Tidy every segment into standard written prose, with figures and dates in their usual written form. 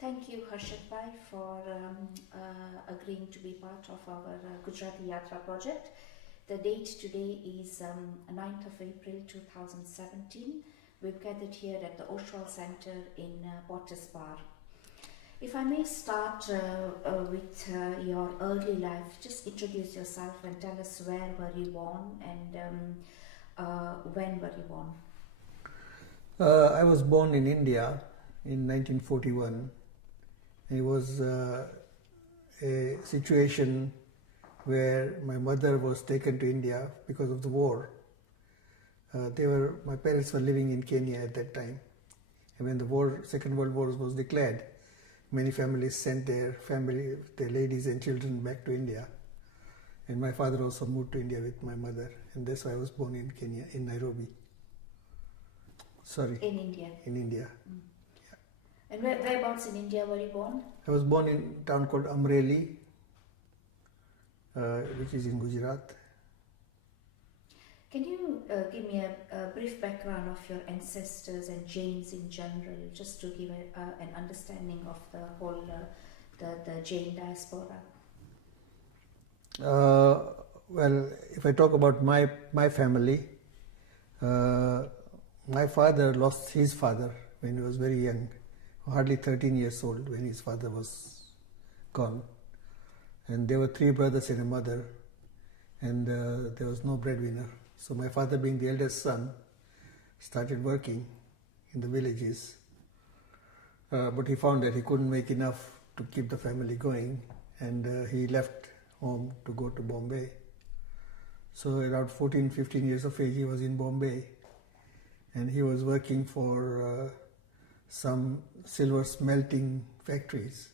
Thank you, Harshad Bhai, for agreeing to be part of our Gujarati Yatra project. The date today is 9th of April 2017. We've gathered here at the Oshwal Center in Potters Bar. If I may start with your early life, just introduce yourself and tell us where were you born and when were you born? I was born in India in 1941. It was a situation where my mother was taken to India because of the war. My parents were living in Kenya at that time. And when the Second World War was declared, many families sent their ladies and children back to India. And my father also moved to India with my mother. And that's why I was born in Kenya, in Nairobi. Sorry. In India? In India. Mm. Yeah. And whereabouts in India were you born? I was born in a town called Amreli, which is in Gujarat. Can you give me a brief background of your ancestors and Jains in general, just to give an understanding of the whole the Jain diaspora? Well, if I talk about my family, my father lost his father when he was very young, hardly 13 years old when his father was gone. And there were 3 brothers and a mother, and there was no breadwinner. So my father, being the eldest son, started working in the villages. But he found that he couldn't make enough to keep the family going, and he left home to go to Bombay. So around 14, 15 years of age, he was in Bombay, and he was working for some silver smelting factories,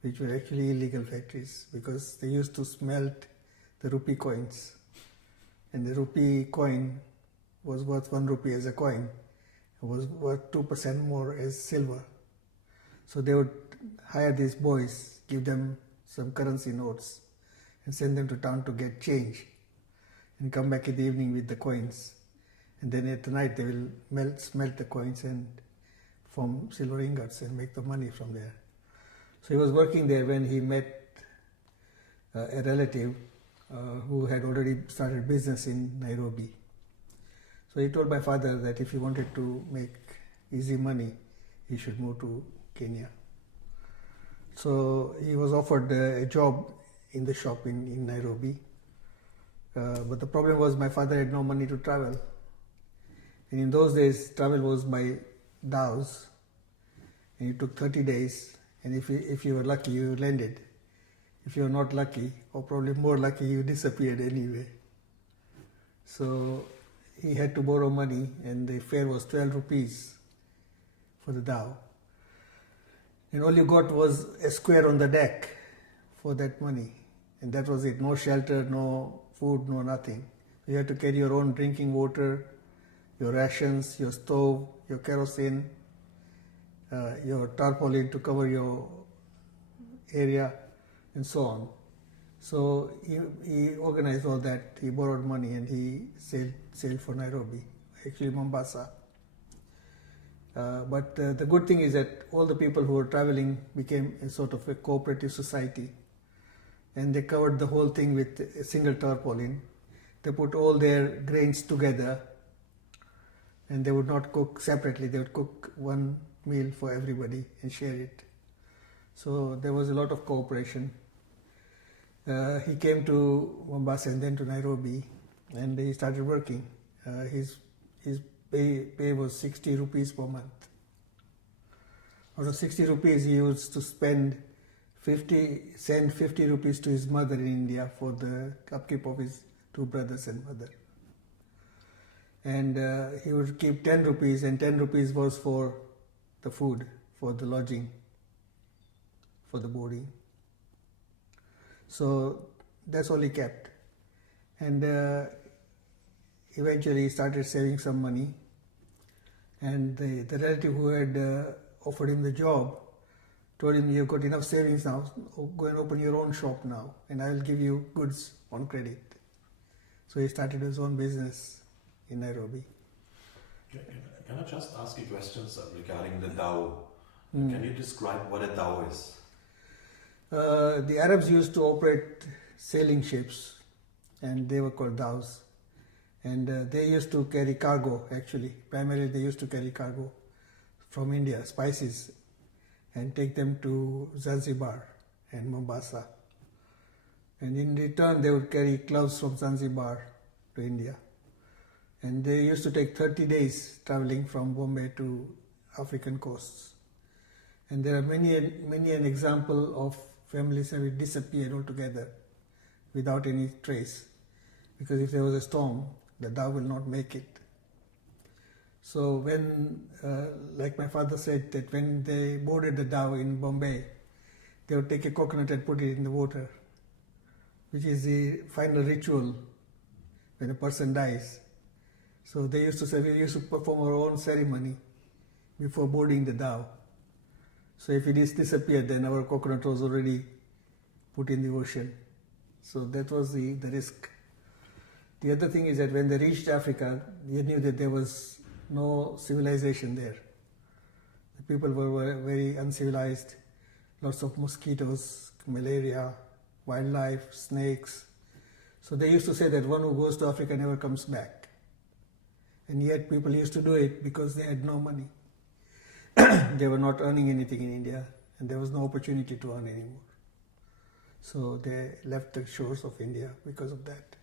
which were actually illegal factories because they used to smelt the rupee coins. And the rupee coin was worth 1 rupee as a coin. It was worth 2% more as silver. So they would hire these boys, give them some currency notes, and send them to town to get change, and come back in the evening with the coins. And then at night they will smelt the coins and form silver ingots and make the money from there. So he was working there when he met a relative who had already started business in Nairobi. So he told my father that if he wanted to make easy money, he should move to Kenya. So he was offered a job in the shop in Nairobi. But the problem was my father had no money to travel. And in those days, travel was by dhows. And it took 30 days. And if you were lucky, you landed. If you were not lucky, or probably more lucky, you disappeared anyway. So he had to borrow money, and the fare was 12 rupees for the dhow. And all you got was a square on the deck for that money. And that was it. No shelter, no food, no nothing. You had to carry your own drinking water, your rations, your stove, your kerosene, your tarpaulin to cover your area, and so on. So he organized all that. He borrowed money and he sailed for Nairobi, actually Mombasa. But the good thing is that all the people who were traveling became a sort of a cooperative society, and they covered the whole thing with a single tarpaulin. They put all their grains together, and they would not cook separately. They would cook one meal for everybody and share it. So there was a lot of cooperation. He came to Mombasa and then to Nairobi, and he started working. His pay was 60 rupees per month. Out of 60 rupees, he used to send 50 rupees to his mother in India for the upkeep of his 2 brothers and mother. And he would keep 10 rupees, and 10 rupees was for the food, for the lodging, for the boarding. So that's all he kept. And eventually he started saving some money. And the relative who had offered him the job told him, "You've got enough savings now, go and open your own shop now, and I'll give you goods on credit." So he started his own business in Nairobi. Can I just ask you questions regarding the dhow? Can you describe what a dhow is? The Arabs used to operate sailing ships, and they were called dhows. And they used to carry cargo, actually. Primarily, they used to carry cargo from India, spices, and take them to Zanzibar and Mombasa. And in return, they would carry cloths from Zanzibar to India. And they used to take 30 days traveling from Bombay to African coasts. And there are many an example of families having disappeared altogether without any trace. Because if there was a storm, the dhow will not make it. So when, like my father said, that when they boarded the dhow in Bombay, they would take a coconut and put it in the water, which is the final ritual when a person dies. So they used to say, we used to perform our own ceremony before boarding the dhow. So if it is disappeared, then our coconut was already put in the ocean. So that was the risk. The other thing is that when they reached Africa, they knew that there was no civilization there. The people were very uncivilized, lots of mosquitoes, malaria, wildlife, snakes. So they used to say that one who goes to Africa never comes back. And yet people used to do it because they had no money. They were not earning anything in India, and there was no opportunity to earn anymore. So they left the shores of India because of that.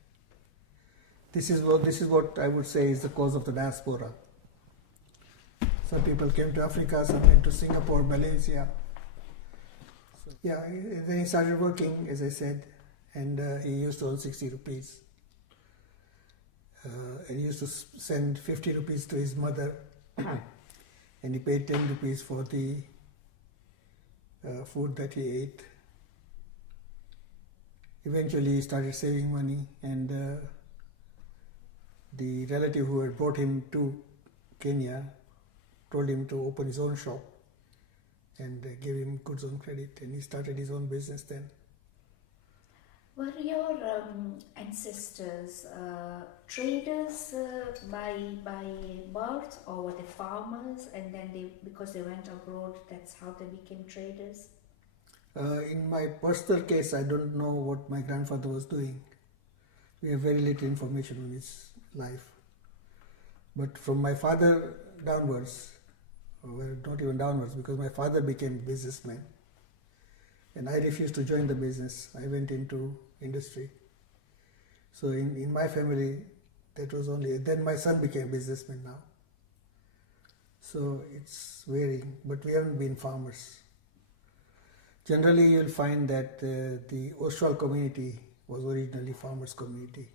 This is what I would say is the cause of the diaspora. Some people came to Africa, some went to Singapore, Malaysia. So, yeah, then he started working, as I said, and he used to earn 60 rupees. And he used to send 50 rupees to his mother, and he paid 10 rupees for the food that he ate. Eventually he started saving money, and the relative who had brought him to Kenya told him to open his own shop and gave him goods on credit, and he started his own business then. Were your ancestors traders by birth, or were they farmers, and then because they went abroad, that's how they became traders? In my personal case, I don't know what my grandfather was doing. We have very little information on his life. But from my father downwards, well, not even downwards, because my father became a businessman. And I refused to join the business. I went into industry. So in my family, that was only, then my son became a businessman now. So it's varying, but we haven't been farmers. Generally, you'll find that the Oshwal community was originally farmers' community.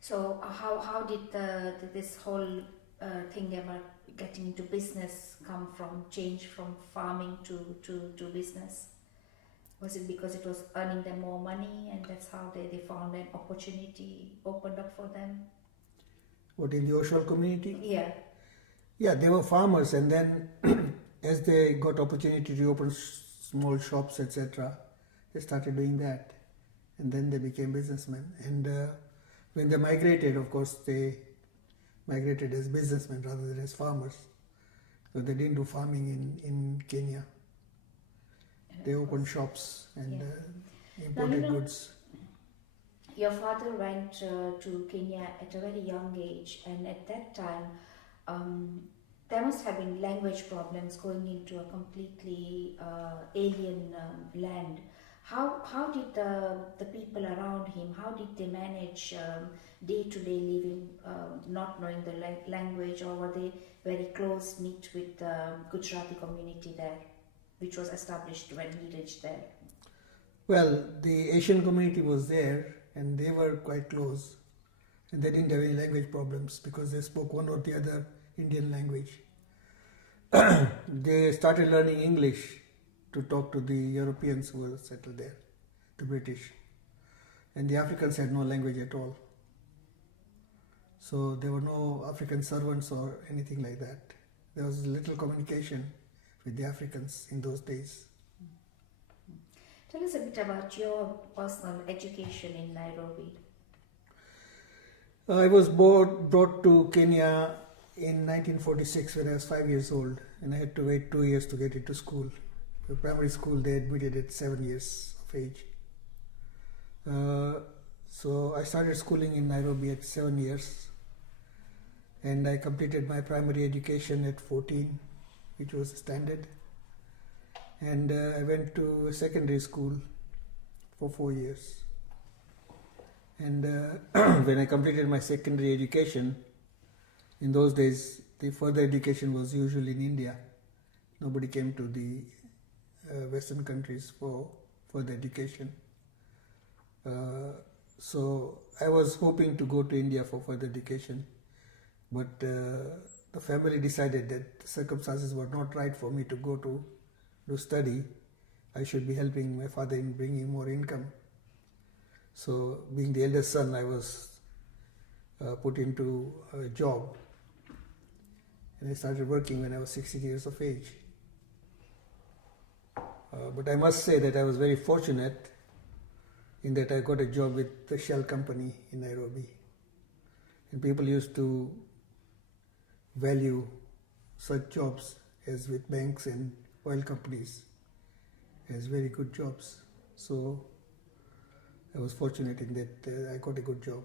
So how did this whole thing about getting into business come from, change from farming to business? Was it because it was earning them more money, and that's how they found an opportunity opened up for them? What, in the Oshwal community? Yeah. Yeah, they were farmers, and then as they got opportunity to open small shops, etc., they started doing that, and then they became businessmen. And when they migrated, of course, they migrated as businessmen rather than as farmers. So they didn't do farming in Kenya. They opened shops and imported goods. Your father went to Kenya at a very young age, and at that time there must have been language problems going into a completely alien land. How did the people around him, how did they manage day-to-day living, not knowing the language, or were they very close-knit with the Gujarati community there, which was established when he reached there? Well, the Asian community was there, and they were quite close, and they didn't have any language problems because they spoke one or the other Indian language. They started learning English to talk to the Europeans who were settled there, the British. And the Africans had no language at all. So there were no African servants or anything like that. There was little communication with the Africans in those days. Tell us a bit about your personal education in Nairobi. I was brought to Kenya in 1946 when I was 5 years old, and I had to wait 2 years to get into school. For primary school, they admitted at 7 years of age. So I started schooling in Nairobi at 7 years, and I completed my primary education at 14, which was standard. And I went to secondary school for 4 years. And when I completed my secondary education, in those days, the further education was usually in India. Nobody came to the Western countries for further education. So I was hoping to go to India for further education, but the family decided that the circumstances were not right for me to go to study. I should be helping my father in bringing more income. So being the eldest son, I was put into a job, and I started working when I was 16 years of age. But I must say that I was very fortunate in that I got a job with the Shell company in Nairobi. And people used to value such jobs as with banks and oil companies as very good jobs. So I was fortunate in that I got a good job.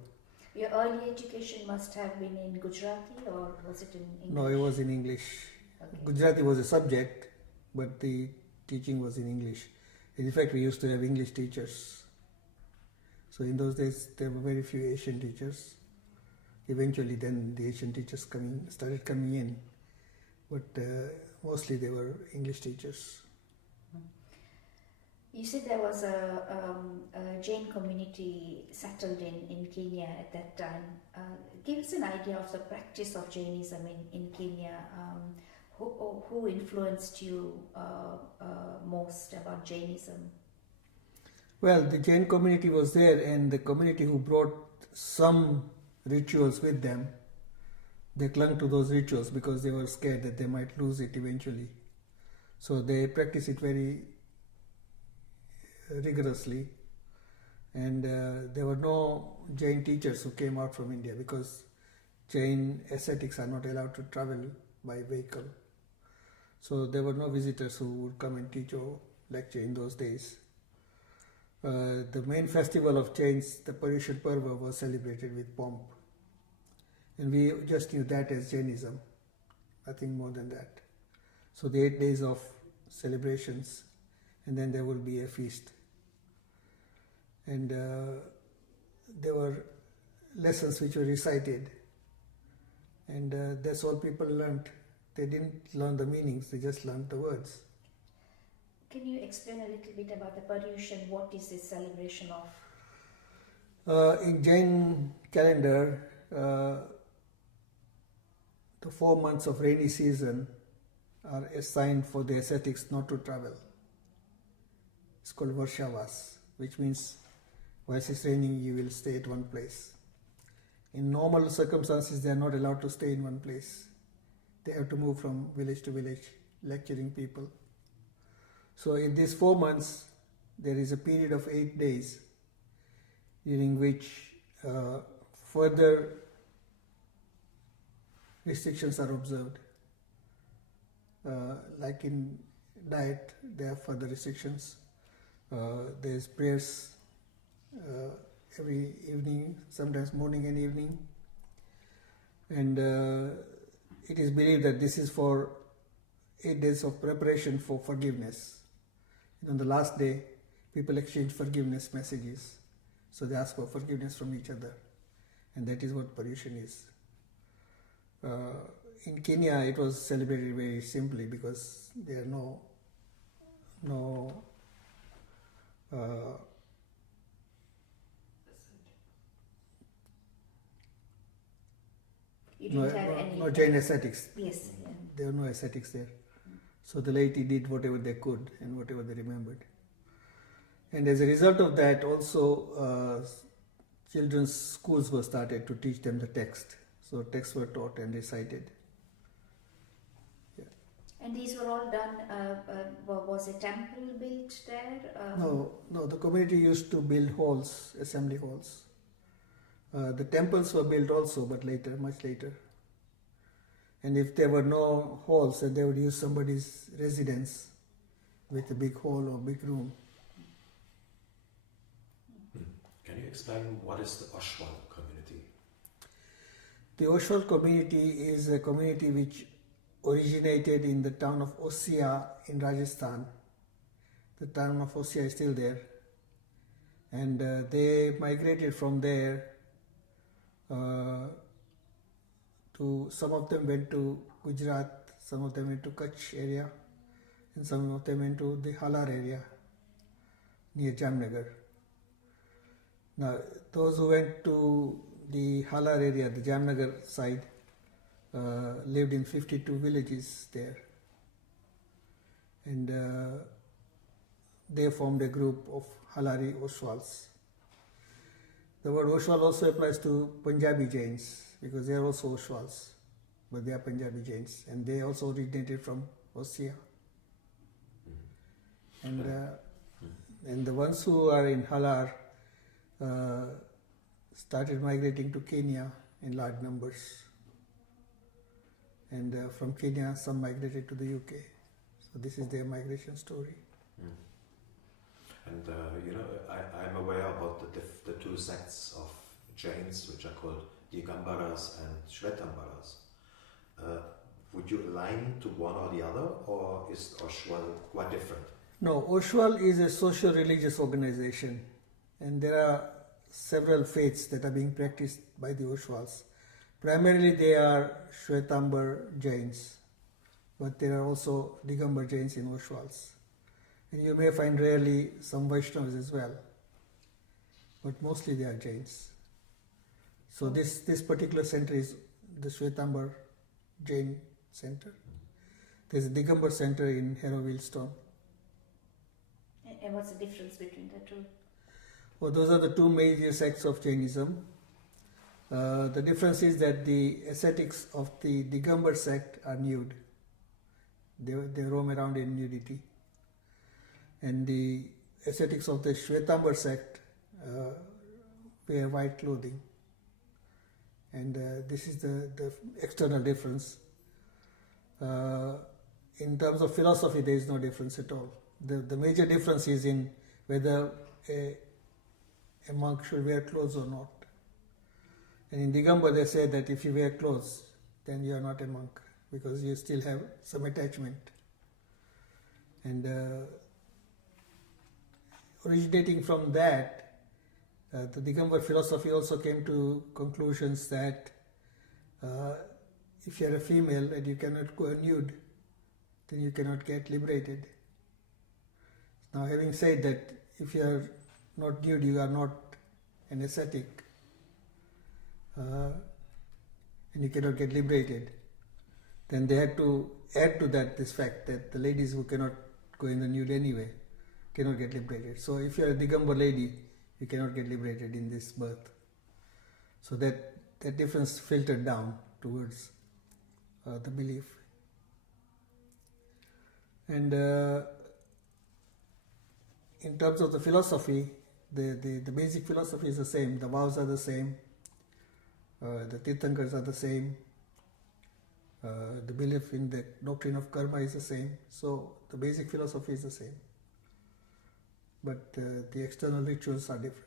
Your early education must have been in Gujarati, or was it in English? No, it was in English. Okay. Gujarati was a subject, but the teaching was in English. In fact, we used to have English teachers. So in those days, there were very few Asian teachers. Eventually, then the Asian teachers started coming in, but mostly they were English teachers. You said there was a Jain community settled in Kenya at that time. Give us an idea of the practice of Jainism in Kenya. Who influenced you most about Jainism? Well, the Jain community was there, and the community who brought some rituals with them, they clung to those rituals because they were scared that they might lose it eventually. So they practiced it very rigorously, and there were no Jain teachers who came out from India because Jain ascetics are not allowed to travel by vehicle. So there were no visitors who would come and teach or lecture in those days. The main festival of Jains, the Paryushan Parva, was celebrated with pomp, and we just knew that as Jainism, nothing more than that. So the 8 days of celebrations, and then there will be a feast. And there were lessons which were recited, and that's all people learnt. They didn't learn the meanings, they just learnt the words. Can you explain a little bit about the Paryushan? What is this celebration of? In Jain calendar, the 4 months of rainy season are assigned for the ascetics not to travel. It's called Varshavas, which means whilst it's raining, you will stay at one place. In normal circumstances, they are not allowed to stay in one place. They have to move from village to village, lecturing people. So in these 4 months, there is a period of 8 days during which further restrictions are observed. Like in diet, there are further restrictions. There's prayers every evening, sometimes morning and evening. And it is believed that this is for 8 days of preparation for forgiveness. And on the last day, people exchange forgiveness messages. So they ask for forgiveness from each other. And that is what Paryushan is. In Kenya, it was celebrated very simply because there are no You didn't have any... no Jain ascetics. Yes. Yeah. There were no ascetics there. So the laity did whatever they could and whatever they remembered. And as a result of that, also children's schools were started to teach them the text. So texts were taught and recited. Yeah. And these were all done, was a temple built there? No, the community used to build halls, assembly halls. The temples were built also, but later, much later. And if there were no halls, then they would use somebody's residence with a big hall or big room. Can you explain what is the Oshwal community? The Oshwal community is a community which originated in the town of Osia in Rajasthan. The town of Osia is still there. And they migrated from there to, some of them went to Gujarat, some of them went to Kutch area, and some of them went to the Halar area near Jamnagar. Now, those who went to the Halar area, the Jamnagar side, lived in 52 villages there. And they formed a group of Halari Oshwals. The word Oshwal also applies to Punjabi Jains because they are also Oshwals, but they are Punjabi Jains, and they also originated from Osia. And the ones who are in Halar started migrating to Kenya in large numbers. And from Kenya, some migrated to the UK. So this is their migration story. And I'm aware about the two sects of Jains, which are called Digambaras and Shwetambaras. Would you align to one or the other, or is Oshwal quite different? No, Oshwal is a social-religious organization, and there are several faiths that are being practiced by the Oshwals. Primarily they are Shwetambar Jains, but there are also Digambar Jains in Oshwals. And you may find rarely some Vaishnavas as well, but mostly they are Jains. So this particular center is the Shwetambar Jain center. There's a Digambar center in Harrow-Wealdstone. And what's the difference between the two? Well, those are the two major sects of Jainism. The difference is that the ascetics of the Digambar sect are nude. They roam around in nudity. And the ascetics of the Shwetambar sect wear white clothing. And this is the external difference. In terms of philosophy, there is no difference at all. The major difference is in whether a monk should wear clothes or not. And in Digambar, they say that if you wear clothes, then you are not a monk because you still have some attachment. And originating from that, the Digambar philosophy also came to conclusions that if you are a female and you cannot go nude, then you cannot get liberated. Now, having said that, if you are not nude, you are not an ascetic, and you cannot get liberated, then they had to add to that this fact that the ladies who cannot go in the nude anyway cannot get liberated. So if you are a Digambar lady, you cannot get liberated in this birth. So that difference filtered down towards the belief. And in terms of the philosophy, the basic philosophy is the same. The vows are the same. The Tirthankars are the same. The belief in the doctrine of karma is the same. So the basic philosophy is the same. But the external rituals are different.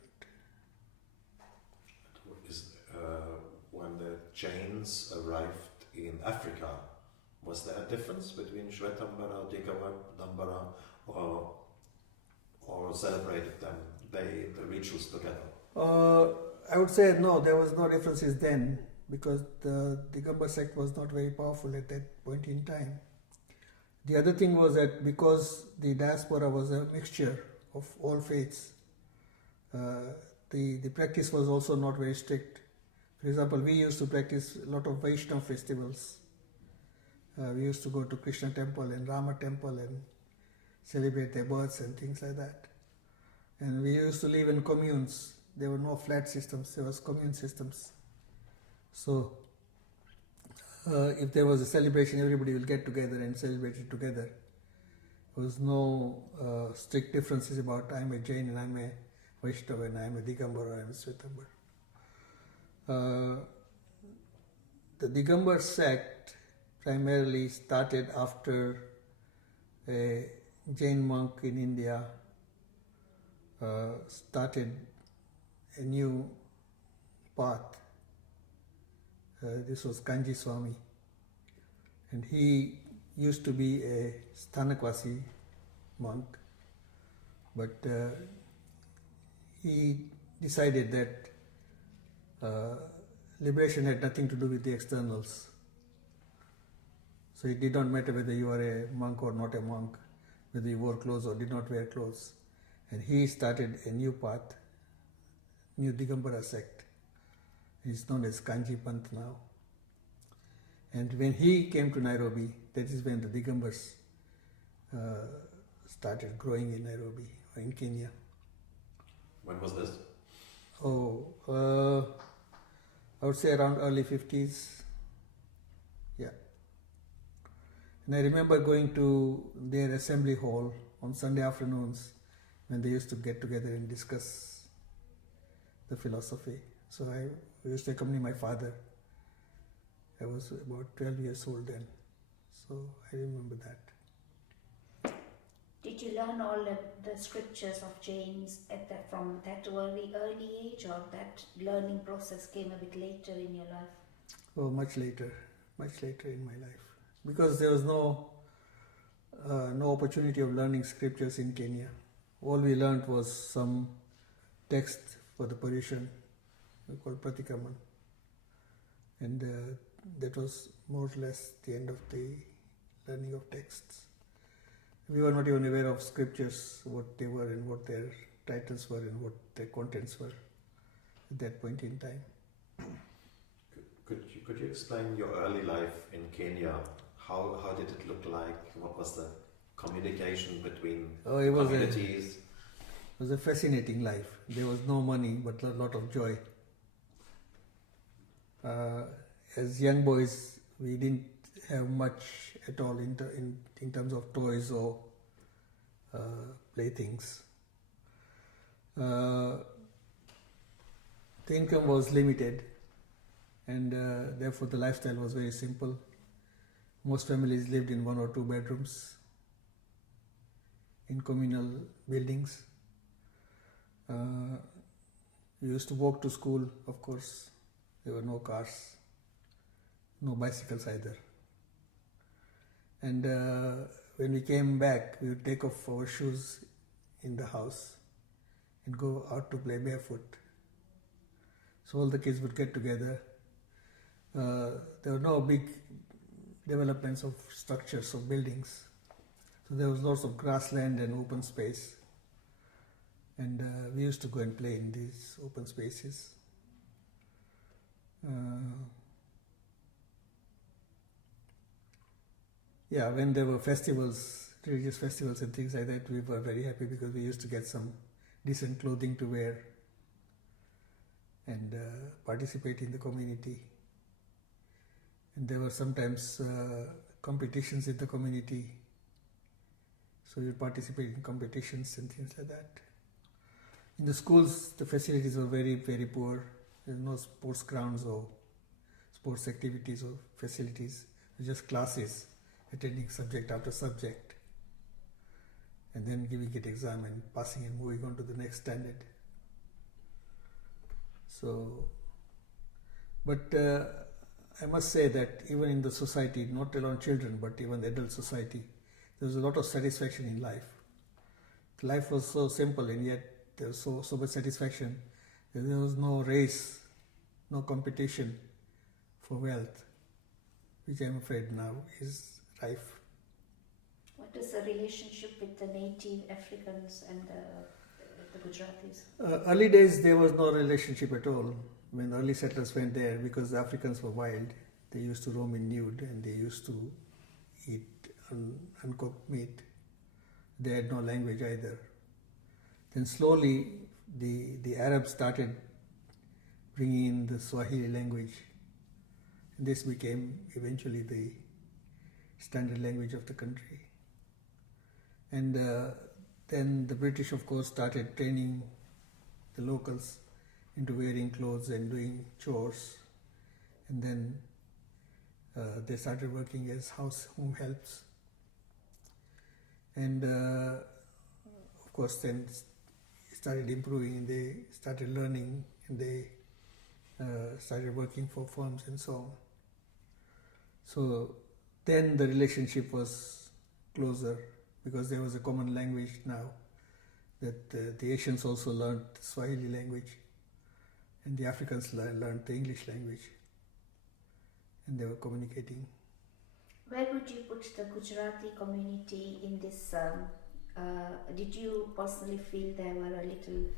When the Jains arrived in Africa, was there a difference between Shwetambara, Digambar, or celebrated them, the rituals together? I would say no, there was no differences then because the Digambar sect was not very powerful at that point in time. The other thing was that because the diaspora was a mixture of all faiths, the practice was also not very strict. For example, we used to practice a lot of Vaishnava festivals. We used to go to Krishna temple and Rama temple and celebrate their births and things like that. And we used to live in communes. There were no flat systems, there was commune systems. So if there was a celebration, everybody will get together and celebrate it together. There was no strict differences about I'm a Jain and I'm a Vaishnava and I'm a Digambar or I'm a Shwetambar. The Digambar sect primarily started after a Jain monk in India started a new path. This was Kanji Swami, and he used to be a Sthanakvasi monk, but he decided that liberation had nothing to do with the externals. So it did not matter whether you are a monk or not a monk, whether you wore clothes or did not wear clothes. And he started a new path, new Digambara sect. It's known as Kanji Panth now. And when he came to Nairobi, that is when the Digambars started growing in Nairobi, or in Kenya. When was this? I would say around early 50s. Yeah. And I remember going to their assembly hall on Sunday afternoons when they used to get together and discuss the philosophy. So I used to accompany my father. I was about 12 years old then. So I remember that. Did you learn all the scriptures of Jains from that early age, or that learning process came a bit later in your life? Oh, much later in my life. Because there was no opportunity of learning scriptures in Kenya. All we learned was some text for the Paryushan, called Pratikraman. And that was more or less the end of the learning of texts. We were not even aware of scriptures, what they were and what their titles were and what their contents were at that point in time. Could you explain your early life in Kenya? How did it look like? What was the communication between communities? It was a fascinating life. There was no money, but a lot of joy. As young boys, we didn't have much at all in terms of toys or playthings. The income was limited, and therefore the lifestyle was very simple. Most families lived in 1 or 2 bedrooms in communal buildings. We used to walk to school, of course. There were no cars, no bicycles either. And when we came back, we would take off our shoes in the house and go out to play barefoot. So all the kids would get together. There were no big developments of structures of buildings. So there was lots of grassland and open space. And we used to go and play in these open spaces. When there were festivals, religious festivals and things like that, we were very happy because we used to get some decent clothing to wear and participate in the community. And there were sometimes competitions in the community, so you participate in competitions and things like that. In the schools, the facilities were very, very poor. There were no sports grounds or sports activities or facilities, just classes, attending subject after subject, and then giving it exam and passing and moving on to the next standard. So, but I must say that even in the society, not alone children, but even the adult society, there was a lot of satisfaction in life. Life was so simple, and yet there was so much satisfaction. There was no race, no competition for wealth, which I'm afraid now is rife. What is the relationship with the native Africans and the Gujaratis? Early days, there was no relationship at all. When early settlers went there, because the Africans were wild, they used to roam in nude and they used to eat uncooked meat. They had no language either. Then slowly, the Arabs started bringing in the Swahili language. And this became eventually the standard language of the country. And then the British, of course, started training the locals into wearing clothes and doing chores. And then they started working as home helps. And of course then started improving, and they started learning, and they started working for firms and so on. So then the relationship was closer because there was a common language now, that the Asians also learned Swahili language and the Africans learned the English language, and they were communicating. Where would you put the Gujarati community in this? Did you personally feel there were a little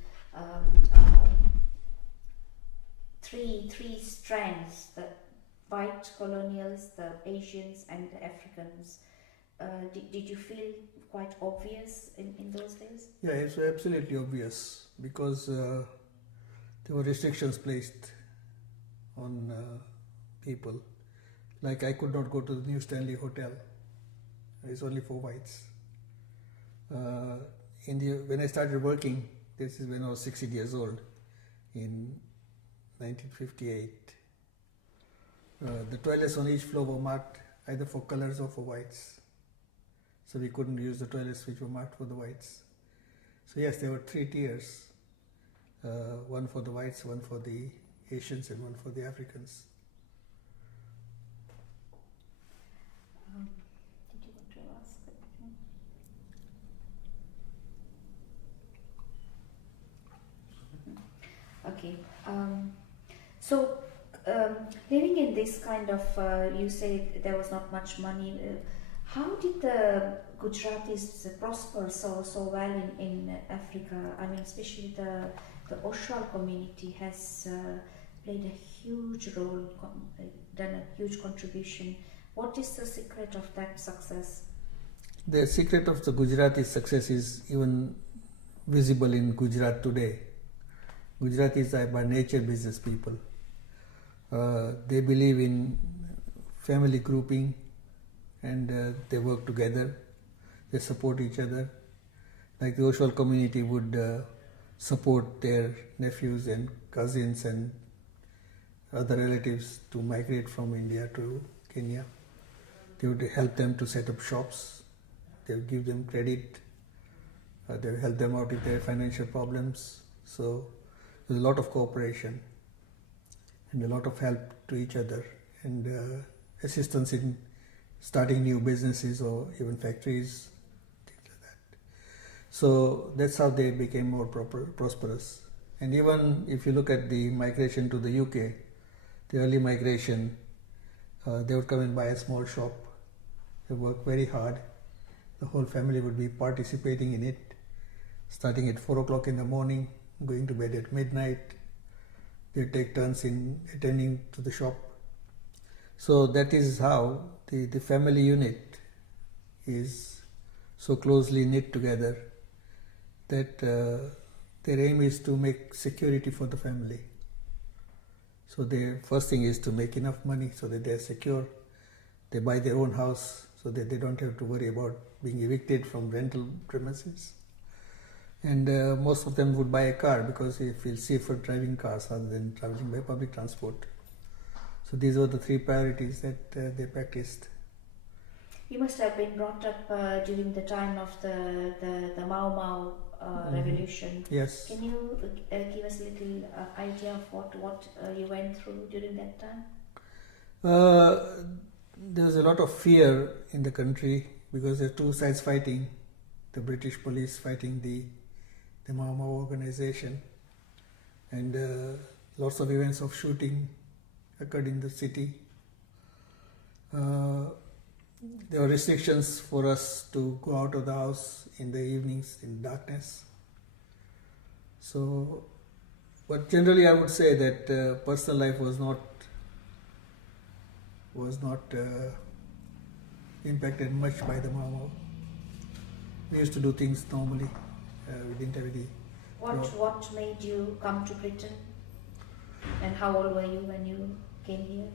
three strands: the white colonials, the Asians, and the Africans? Did you feel quite obvious in those days? Yeah, it's absolutely obvious because there were restrictions placed on people. Like I could not go to the New Stanley Hotel. It's only for whites. When I started working, this is when I was 16 years old, in 1958. The toilets on each floor were marked either for colors or for whites. So we couldn't use the toilets which were marked for the whites. So yes, there were 3 tiers. One for the whites, one for the Asians, and one for the Africans. Did you want to ask anything? Okay. So living in this kind of, you say there was not much money. How did the Gujaratis prosper so well in Africa? I mean, especially the Oshwal community has played a huge role, done a huge contribution. What is the secret of that success? The secret of the Gujarati success is even visible in Gujarat today. Gujaratis are by nature business people. They believe in family grouping, and they work together. They support each other. Like the Oshwal community would support their nephews and cousins and other relatives to migrate from India to Kenya. They would help them to set up shops. They would give them credit. They would help them out with their financial problems. So there's a lot of cooperation and a lot of help to each other, and assistance in starting new businesses or even factories, things like that. So that's how they became more prosperous. And even if you look at the migration to the UK, the early migration, they would come and buy a small shop. They work very hard. The whole family would be participating in it, starting at 4 o'clock in the morning, going to bed at midnight. They take turns in attending to the shop. So that is how the family unit is so closely knit together that their aim is to make security for the family. So their first thing is to make enough money so that they are secure. They buy their own house so that they don't have to worry about being evicted from rental premises. And most of them would buy a car because they feel safer driving cars rather than traveling by public transport. So these were the 3 priorities that they practiced. You must have been brought up during the time of the Mau Mau revolution. Yes. Can you give us a little idea of what you went through during that time? There was a lot of fear in the country because there are 2 sides fighting. The British police fighting the Mau Mau organization, and lots of events of shooting occurred in the city. There were restrictions for us to go out of the house in the evenings in darkness. So, but generally I would say that personal life was not impacted much by the Mau Mau. We used to do things normally. We didn't have any. What made you come to Britain? And how old were you when you came here?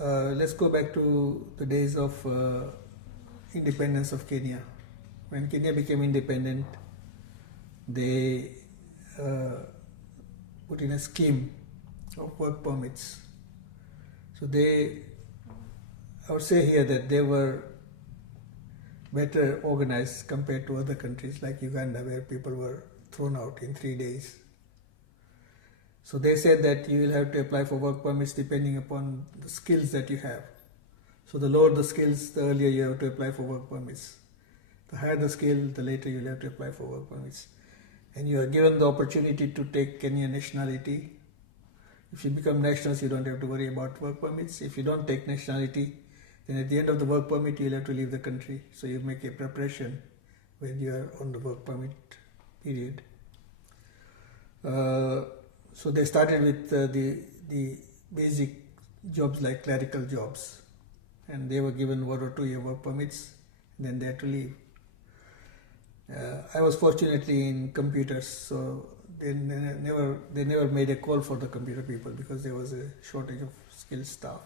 Let's go back to the days of independence of Kenya. When Kenya became independent, they put in a scheme of work permits. So I would say here that they were better organized compared to other countries like Uganda, where people were thrown out in 3 days. So they said that you will have to apply for work permits depending upon the skills that you have. So the lower the skills, the earlier you have to apply for work permits. The higher the skill, the later you'll have to apply for work permits. And you are given the opportunity to take Kenyan nationality. If you become nationals, you don't have to worry about work permits. If you don't take nationality, then at the end of the work permit, you'll have to leave the country. So you make a preparation when you are on the work permit period. So they started with the basic jobs like clerical jobs, and they were given 1 or 2 year work permits, and then they had to leave. I was fortunately in computers, so they never made a call for the computer people because there was a shortage of skilled staff.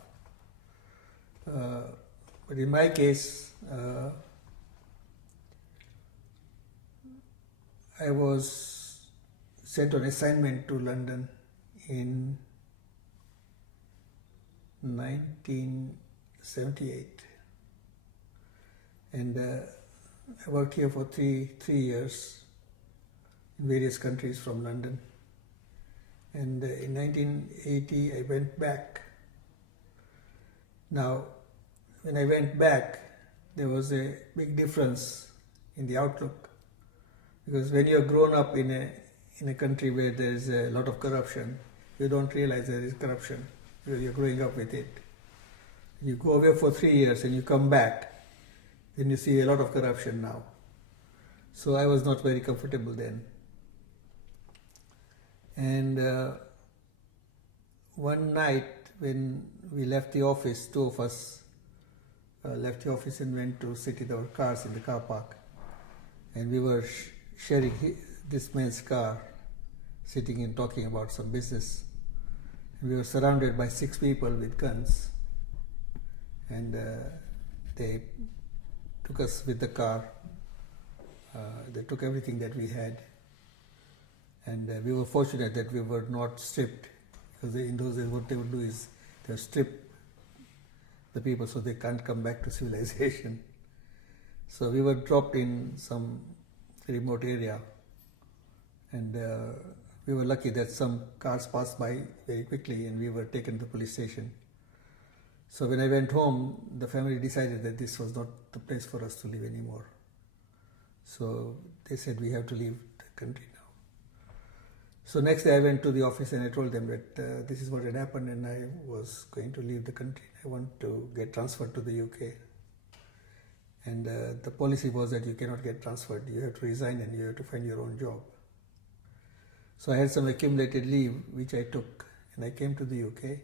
But in my case, I was sent on assignment to London in 1978, and I worked here for three years in various countries from London. And in 1980, I went back. Now, when I went back, there was a big difference in the outlook, because when you're grown up in a country where there is a lot of corruption, you don't realize there is corruption. You're growing up with it. You go away for 3 years and you come back, then you see a lot of corruption now. So I was not very comfortable then. And one night when we left the office, 2 of us left the office and went to sit in our cars in the car park. And we were sharing this man's car, sitting and talking about some business. And we were surrounded by 6 people with guns. And they took us with the car. They took everything that we had. And we were fortunate that we were not stripped, because in those days what they would do is they would strip the people so they can't come back to civilization. So we were dropped in some remote area, and we were lucky that some cars passed by very quickly and we were taken to the police station. So when I went home, the family decided that this was not the place for us to live anymore. So they said we have to leave the country now. So next day I went to the office and I told them that this is what had happened and I was going to leave the country. I want to get transferred to the UK. And the policy was that you cannot get transferred. You have to resign and you have to find your own job. So I had some accumulated leave which I took, and I came to the UK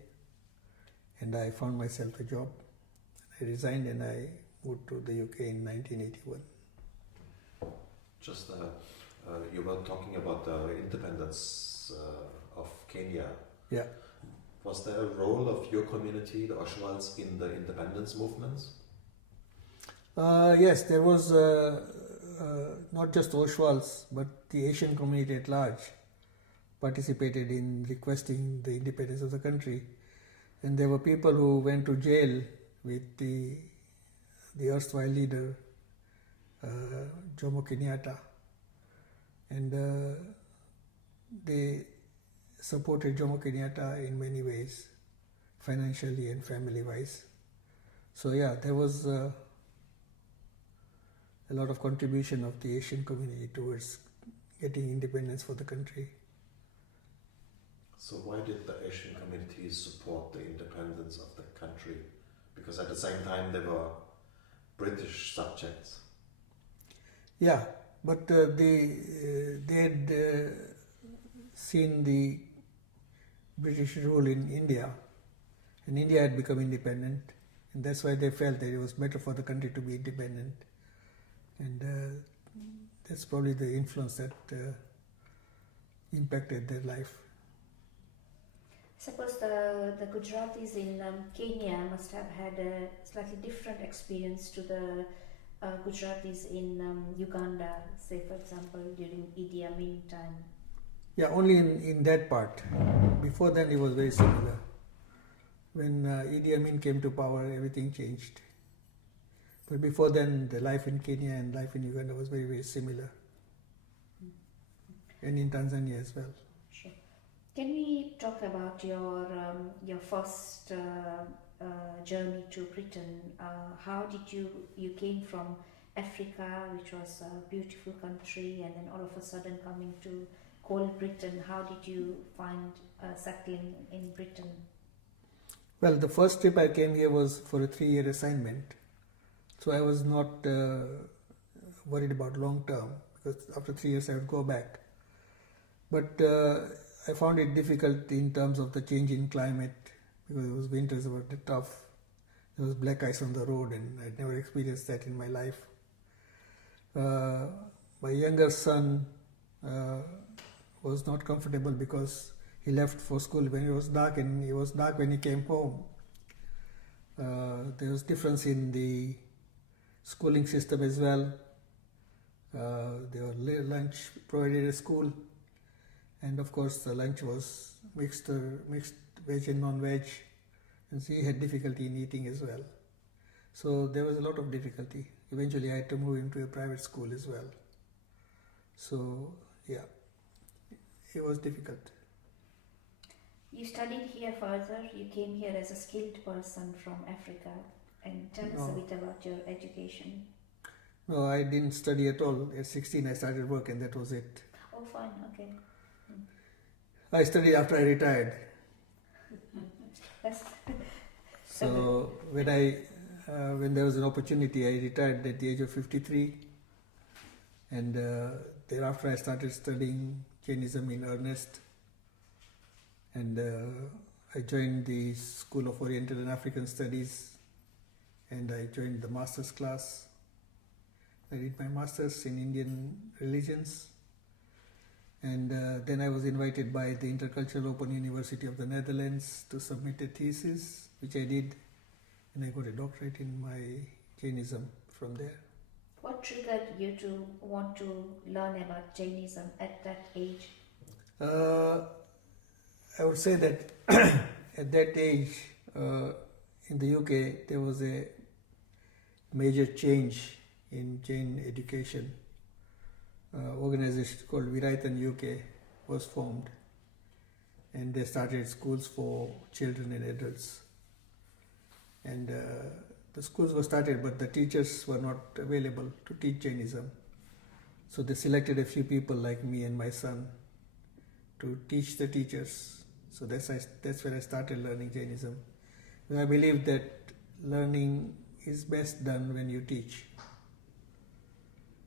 and I found myself a job. I resigned and I moved to the UK in 1981. Just you were talking about the independence of Kenya. Yeah. Was there a role of your community, the Oshwals, in the independence movements? Yes, there was not just Oshwals, but the Asian community at large participated in requesting the independence of the country. And there were people who went to jail with the erstwhile leader, Jomo Kenyatta. And they supported Jomo Kenyatta in many ways, financially and family-wise. So yeah, there was a lot of contribution of the Asian community towards getting independence for the country. So why did the Asian communities support the independence of the country? Because at the same time they were British subjects. Yeah, but they had seen the British rule in India, and India had become independent, and that's why they felt that it was better for the country to be independent. And that's probably the influence that impacted their life. Suppose the Gujaratis in Kenya must have had a slightly different experience to the Gujaratis in Uganda, say for example during Idi Amin time. Yeah, only in that part. Before then it was very similar. When Idi Amin came to power, everything changed. But before then, the life in Kenya and life in Uganda was very, very similar. And in Tanzania as well. Sure. Can we talk about your first journey to Britain? How did you came from Africa, which was a beautiful country, and then all of a sudden coming to cold Britain? How did you find settling in Britain? Well, the first trip I came here was for a 3-year assignment. So I was not worried about long term, because after 3 years I would go back. But I found it difficult in terms of the change in climate, because it was winters were tough. There was black ice on the road, and I'd never experienced that in my life. My younger son was not comfortable because he left for school when it was dark, and it was dark when he came home. There was difference in the schooling system as well. There were lunch provided at school, and of course the lunch was mixed veg and non-veg, and so he had difficulty in eating as well. So there was a lot of difficulty. Eventually I had to move him to a private school as well. So yeah, it was difficult. You studied here further, you came here as a skilled person from Africa, and tell us a bit about your education. No, I didn't study at all. At 16 I started work, and that was it. Oh, fine, okay. I studied after I retired. That's So when there was an opportunity, I retired at the age of 53, and thereafter I started studying Jainism in earnest, and I joined the School of Oriental and African Studies, and I joined the master's class. I did my master's in Indian religions, and then I was invited by the Intercultural Open University of the Netherlands to submit a thesis, which I did, and I got a doctorate in my Jainism from there. What triggered you to want to learn about Jainism at that age? I would say that at that age, in the UK, there was a major change in Jain education. Organization called Viraitan UK was formed, and they started schools for children and adults. And the schools were started, but the teachers were not available to teach Jainism. So they selected a few people like me and my son to teach the teachers. So that's where I started learning Jainism. And I believe that learning is best done when you teach.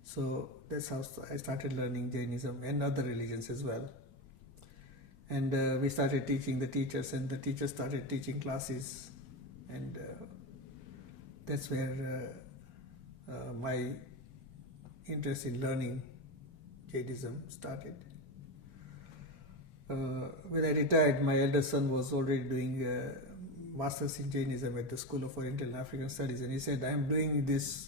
So that's how I started learning Jainism and other religions as well. And we started teaching the teachers, and the teachers started teaching classes, and that's where my interest in learning Jainism started. When I retired, my elder son was already doing masters in Jainism at the School of Oriental and African Studies, and he said, I am doing this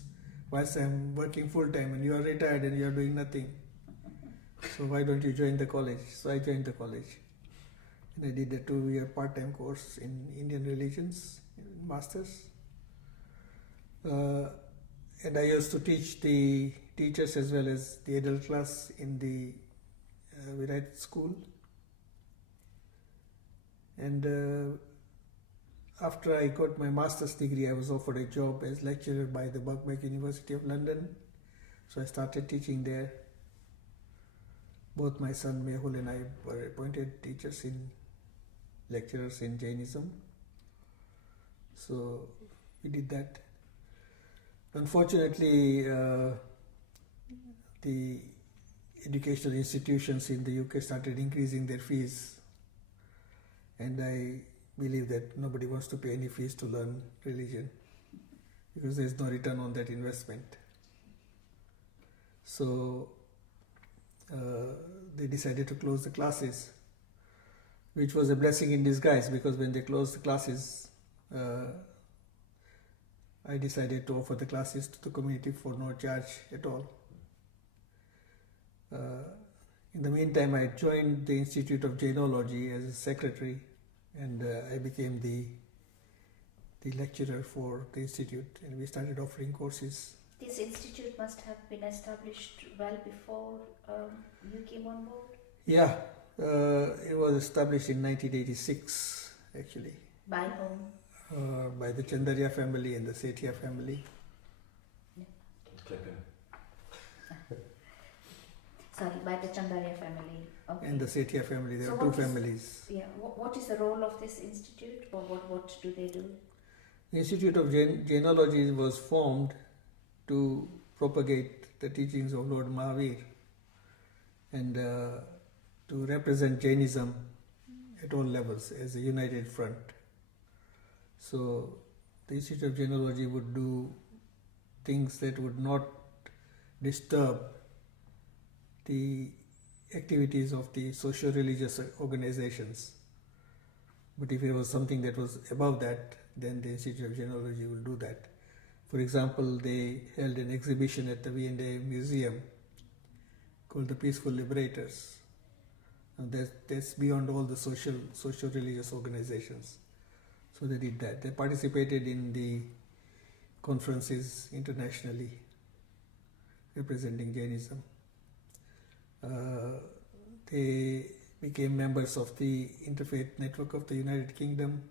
whilst I am working full time, and you are retired and you are doing nothing. So why don't you join the college? So I joined the college, and I did a 2-year part-time course in Indian religions, masters. And I used to teach the teachers as well as the adult class in the Virat school. And after I got my master's degree, I was offered a job as lecturer by the Birkbeck University of London. So I started teaching there. Both my son Mehul and I were appointed lecturers in Jainism. So we did that. Unfortunately, the educational institutions in the UK started increasing their fees, and I believe that nobody wants to pay any fees to learn religion because there is no return on that investment. So they decided to close the classes, which was a blessing in disguise, because when they closed the classes, I decided to offer the classes to the community for no charge at all. In the meantime, I joined the Institute of Jainology as a secretary, and I became the the lecturer for the institute, and we started offering courses. This institute must have been established well before you came on board? Yeah, it was established in 1986 actually. By whom? By the Chandaria family and the Sethia family. Don't clip him. Sorry, by the Chandaria family. Okay. And the Sethia family, there So are two what is- families. Yeah, what is the role of this institute, or what do they do? The Institute of Jainology was formed to propagate the teachings of Lord Mahavir and to represent Jainism at all levels as a united front. So the Institute of Jainology would do things that would not disturb the activities of the socio-religious organizations. But if it was something that was above that, then the Institute of Jainology will do that. For example, they held an exhibition at the V&A Museum called the Peaceful Liberators. And that's beyond all the socio-religious organizations. So they did that. They participated in the conferences internationally representing Jainism. They became members of the Interfaith Network of the United Kingdom.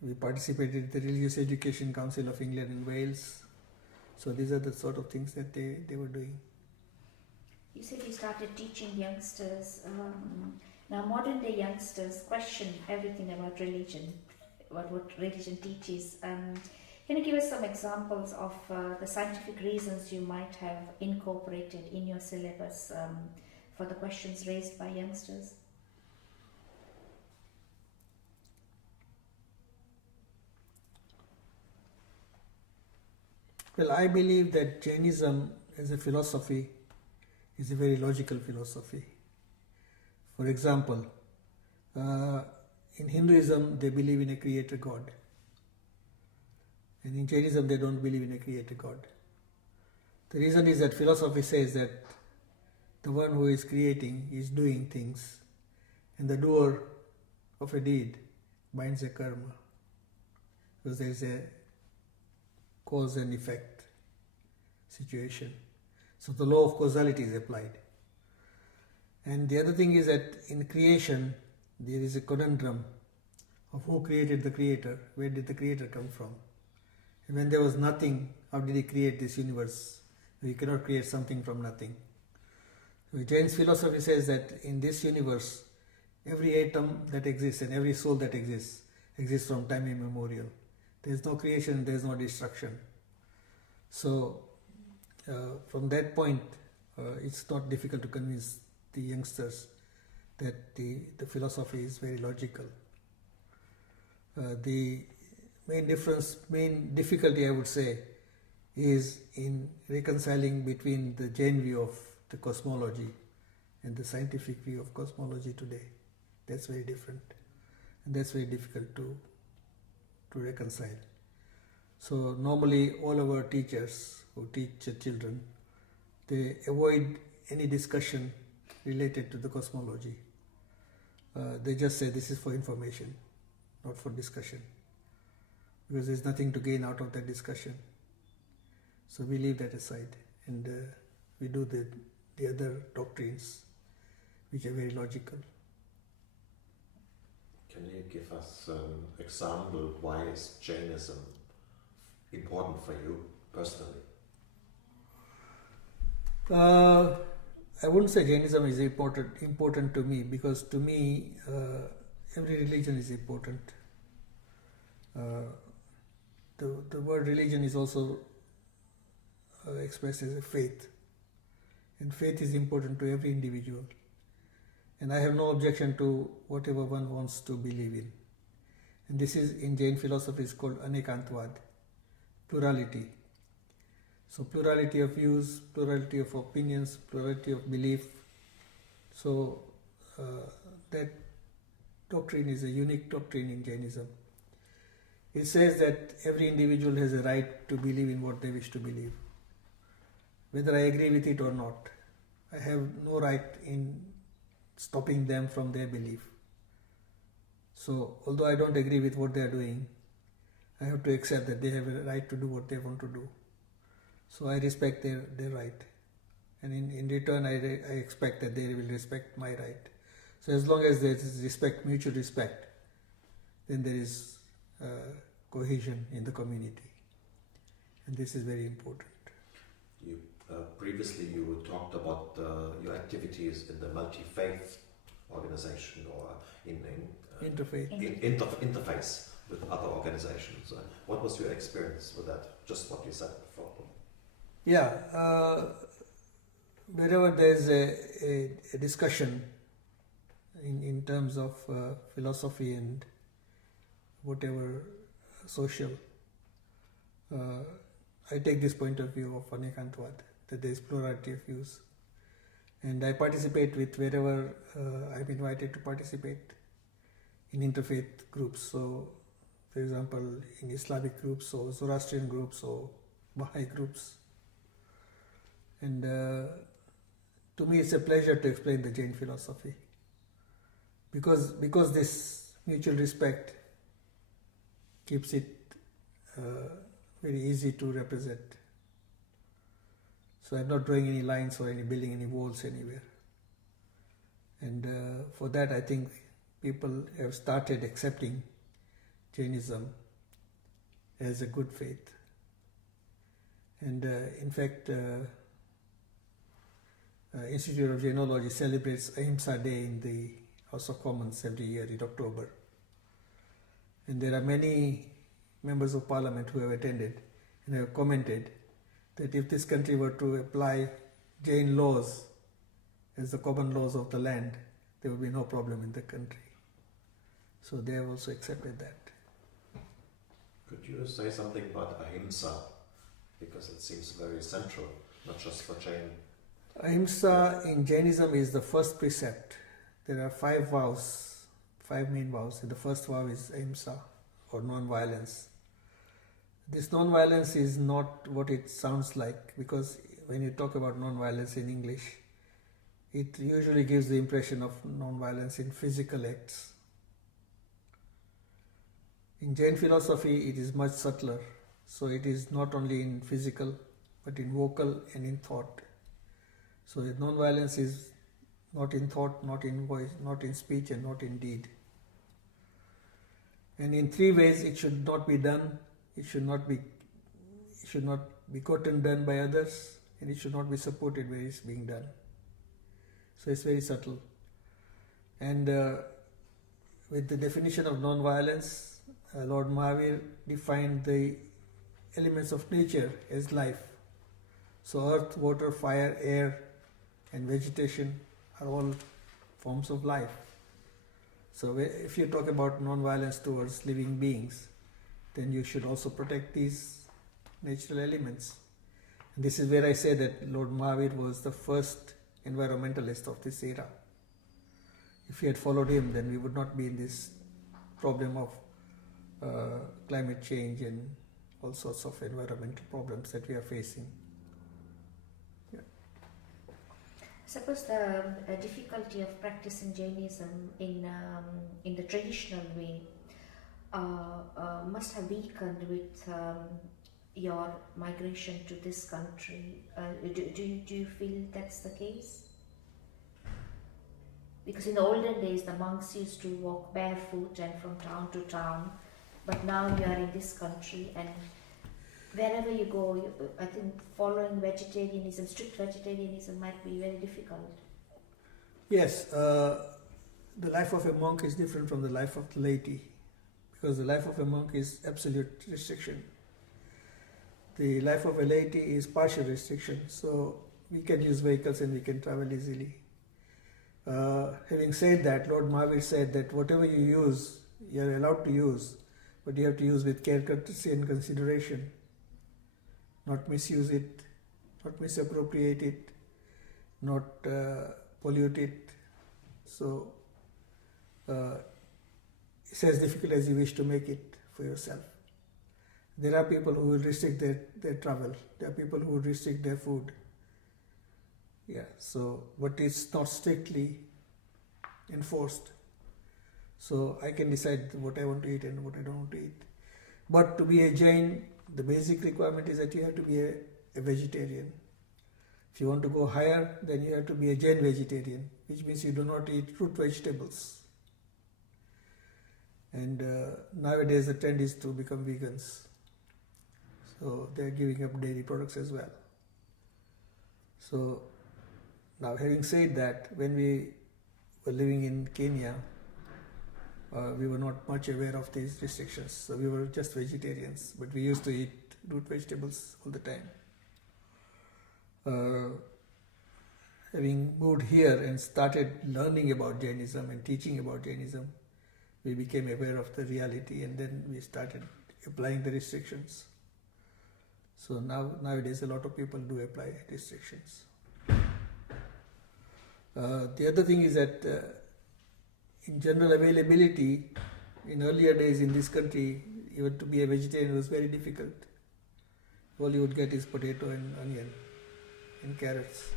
We participated in the Religious Education Council of England and Wales. So these are the sort of things that they were doing. You said you started teaching youngsters. Now modern day youngsters question everything about religion, what religion teaches. Can you give us some examples of the scientific reasons you might have incorporated in your syllabus for the questions raised by youngsters? Well, I believe that Jainism as a philosophy is a very logical philosophy. For example, in Hinduism they believe in a creator God, and in Jainism they don't believe in a creator God. The reason is that philosophy says that the one who is creating is doing things, and the doer of a deed binds a karma, because there is a cause and effect situation. So the law of causality is applied. And the other thing is that in creation there is a conundrum of who created the creator, where did the creator come from? And when there was nothing, how did he create this universe? You cannot create something from nothing. So Jain's philosophy says that in this universe, every atom that exists and every soul that exists from time immemorial. There is no creation, there is no destruction. So from that point, it's not difficult to convince the youngsters that the philosophy is very logical. The main difficulty, I would say, is in reconciling between the Jain view of the cosmology and the scientific view of cosmology today. That's very different, and that's very difficult to reconcile. So normally all our teachers who teach children, they avoid any discussion related to the cosmology. They just say this is for information, not for discussion, because there's nothing to gain out of that discussion. So we leave that aside, and we do the other doctrines which are very logical. Can you give us an example why is Jainism important for you personally? I wouldn't say Jainism is important to me, because to me every religion is important. The word religion is also expressed as a faith, and faith is important to every individual, and I have no objection to whatever one wants to believe in. And this is in Jain philosophy is called anekantvad, plurality. So plurality of views, plurality of opinions, plurality of belief. So that doctrine is a unique doctrine in Jainism. It says that every individual has a right to believe in what they wish to believe, whether I agree with it or not. I have no right in stopping them from their belief. So although I don't agree with what they are doing, I have to accept that they have a right to do what they want to do. So I respect their right. And in return, I expect that they will respect my right. So as long as there is respect, mutual respect, then there is cohesion in the community. And this is very important. You previously you talked about your activities in the multi-faith organization or in interface with other organizations. What was your experience with that? Just what you said before. Yeah, wherever there is a discussion in terms of philosophy and whatever social, I take this point of view of Anekantwad, that there is plurality of views. And I participate with wherever I'm invited to participate in interfaith groups. So, for example, in Islamic groups or Zoroastrian groups or Baha'i groups. And to me it's a pleasure to explain the Jain philosophy. Because this mutual respect keeps it very easy to represent. So I'm not drawing any lines or building any walls anywhere. And for that I think people have started accepting Jainism as a good faith. And in fact, Institute of Jainology celebrates Ahimsa Day in the House of Commons every year in October. And there are many members of parliament who have attended and have commented that if this country were to apply Jain laws as the common laws of the land, there would be no problem in the country. So they have also accepted that. Could you say something about Ahimsa? Because it seems very central, not just for Jain. Ahimsa in Jainism is the first precept. There are 5 vows, 5 main vows, and the first vow is Ahimsa, or non-violence. This non-violence is not what it sounds like, because when you talk about non-violence in English, it usually gives the impression of non-violence in physical acts. In Jain philosophy, it is much subtler. So it is not only in physical, but in vocal and in thought. So non-violence is not in thought, not in voice, not in speech, and not in deed. And in 3 ways it should not be done. It should not be gotten done by others, and it should not be supported where it's being done. So it's very subtle. And with the definition of non-violence, Lord Mahavir defined the elements of nature as life. So earth, water, fire, air, and vegetation are all forms of life. So if you talk about non-violence towards living beings, then you should also protect these natural elements. And this is where I say that Lord Mahavir was the first environmentalist of this era. If we had followed him, then we would not be in this problem of climate change and all sorts of environmental problems that we are facing. Suppose the difficulty of practicing Jainism in the traditional way must have weakened with your migration to this country. Do you feel that's the case? Because in the olden days the monks used to walk barefoot and from town to town, but now you are in this country and wherever you go, I think following vegetarianism, strict vegetarianism might be very difficult. Yes, the life of a monk is different from the life of the laity, because the life of a monk is absolute restriction. The life of a laity is partial restriction, so we can use vehicles and we can travel easily. Having said that, Lord Mahavir said that whatever you use, you are allowed to use, but you have to use with care, courtesy and consideration. Not misuse it, not misappropriate it, not pollute it. So it's as difficult as you wish to make it for yourself. There are people who will restrict their travel. There are people who will restrict their food. Yeah, so, but it's not strictly enforced. So I can decide what I want to eat and what I don't want to eat. But to be a Jain, the basic requirement is that you have to be a vegetarian. If you want to go higher, then you have to be a Jain vegetarian, which means you do not eat root vegetables. And nowadays the trend is to become vegans. So they are giving up dairy products as well. So now, having said that, when we were living in Kenya, we were not much aware of these restrictions. So we were just vegetarians, but we used to eat root vegetables all the time. Having moved here and started learning about Jainism and teaching about Jainism, we became aware of the reality, and then we started applying the restrictions. So nowadays a lot of people do apply restrictions. The other thing is that in general availability, in earlier days in this country, even to be a vegetarian was very difficult. All you would get is potato and onion and carrots.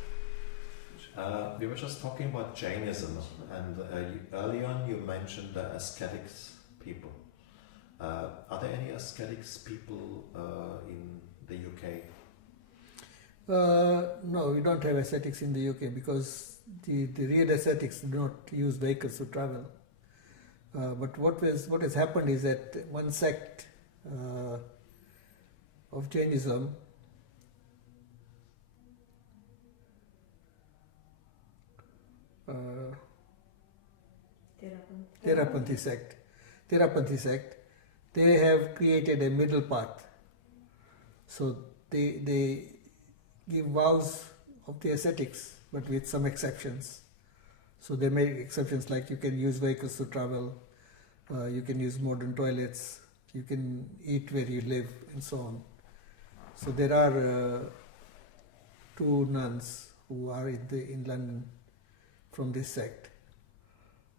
We were just talking about Jainism, and early on you mentioned the ascetics people. Are there any ascetics people in the UK? No, we don't have ascetics in the UK because the real ascetics do not use vehicles to travel. But what has happened is that one sect of Jainism Therapanthi sect, they have created a middle path. So they give vows of the ascetics, but with some exceptions. So they make exceptions like you can use vehicles to travel, you can use modern toilets, you can eat where you live, and so on. So there are two nuns who are in London from this sect.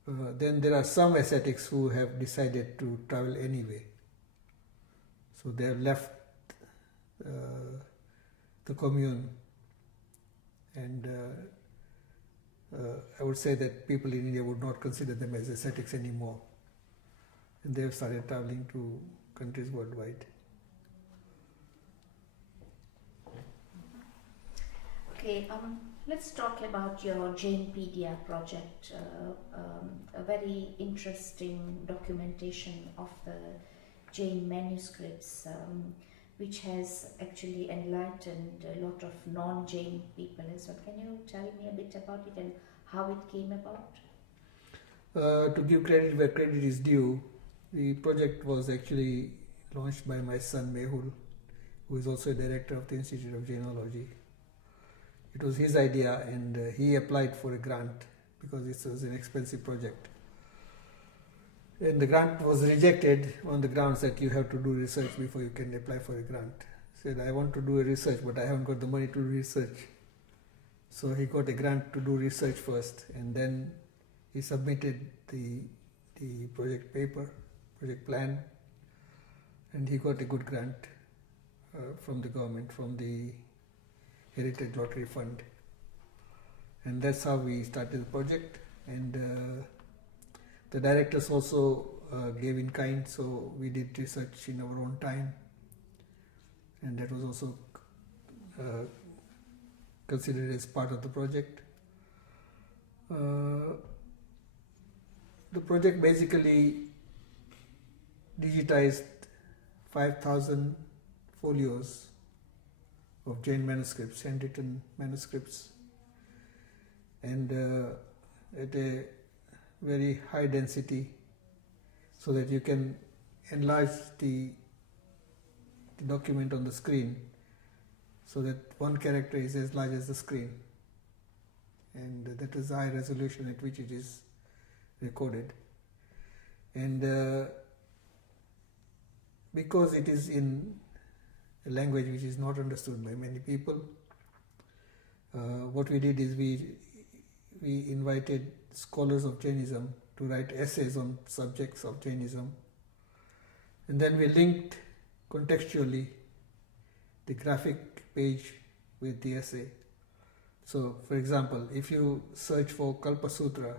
Then there are some ascetics who have decided to travel anyway. So they have left the commune, and I would say that people in India would not consider them as ascetics anymore, and they have started traveling to countries worldwide. Okay, let's talk about your Jainpedia project, a very interesting documentation of the Jain manuscripts, which has actually enlightened a lot of non-Jain people as well. Can you tell me a bit about it and how it came about? To give credit where credit is due, the project was actually launched by my son Mehul, who is also a director of the Institute of Jainology. It was his idea, and he applied for a grant because this was an expensive project. And the grant was rejected on the grounds that you have to do research before you can apply for a grant. He said, I want to do a research, but I haven't got the money to do research. So he got a grant to do research first, and then he submitted the project paper, project plan, and he got a good grant from the government, from the Heritage Lottery Fund. And that's how we started the project. And the directors also gave in kind, so we did research in our own time, and that was also considered as part of the project. The project basically digitized 5,000 folios of Jain manuscripts, handwritten manuscripts, and at a very high density, so that you can enlarge the document on the screen so that one character is as large as the screen, and that is the high resolution at which it is recorded. And because it is in a language which is not understood by many people, what we did is we invited scholars of Jainism to write essays on subjects of Jainism, and then we linked contextually the graphic page with the essay. So, for example, if you search for Kalpa Sutra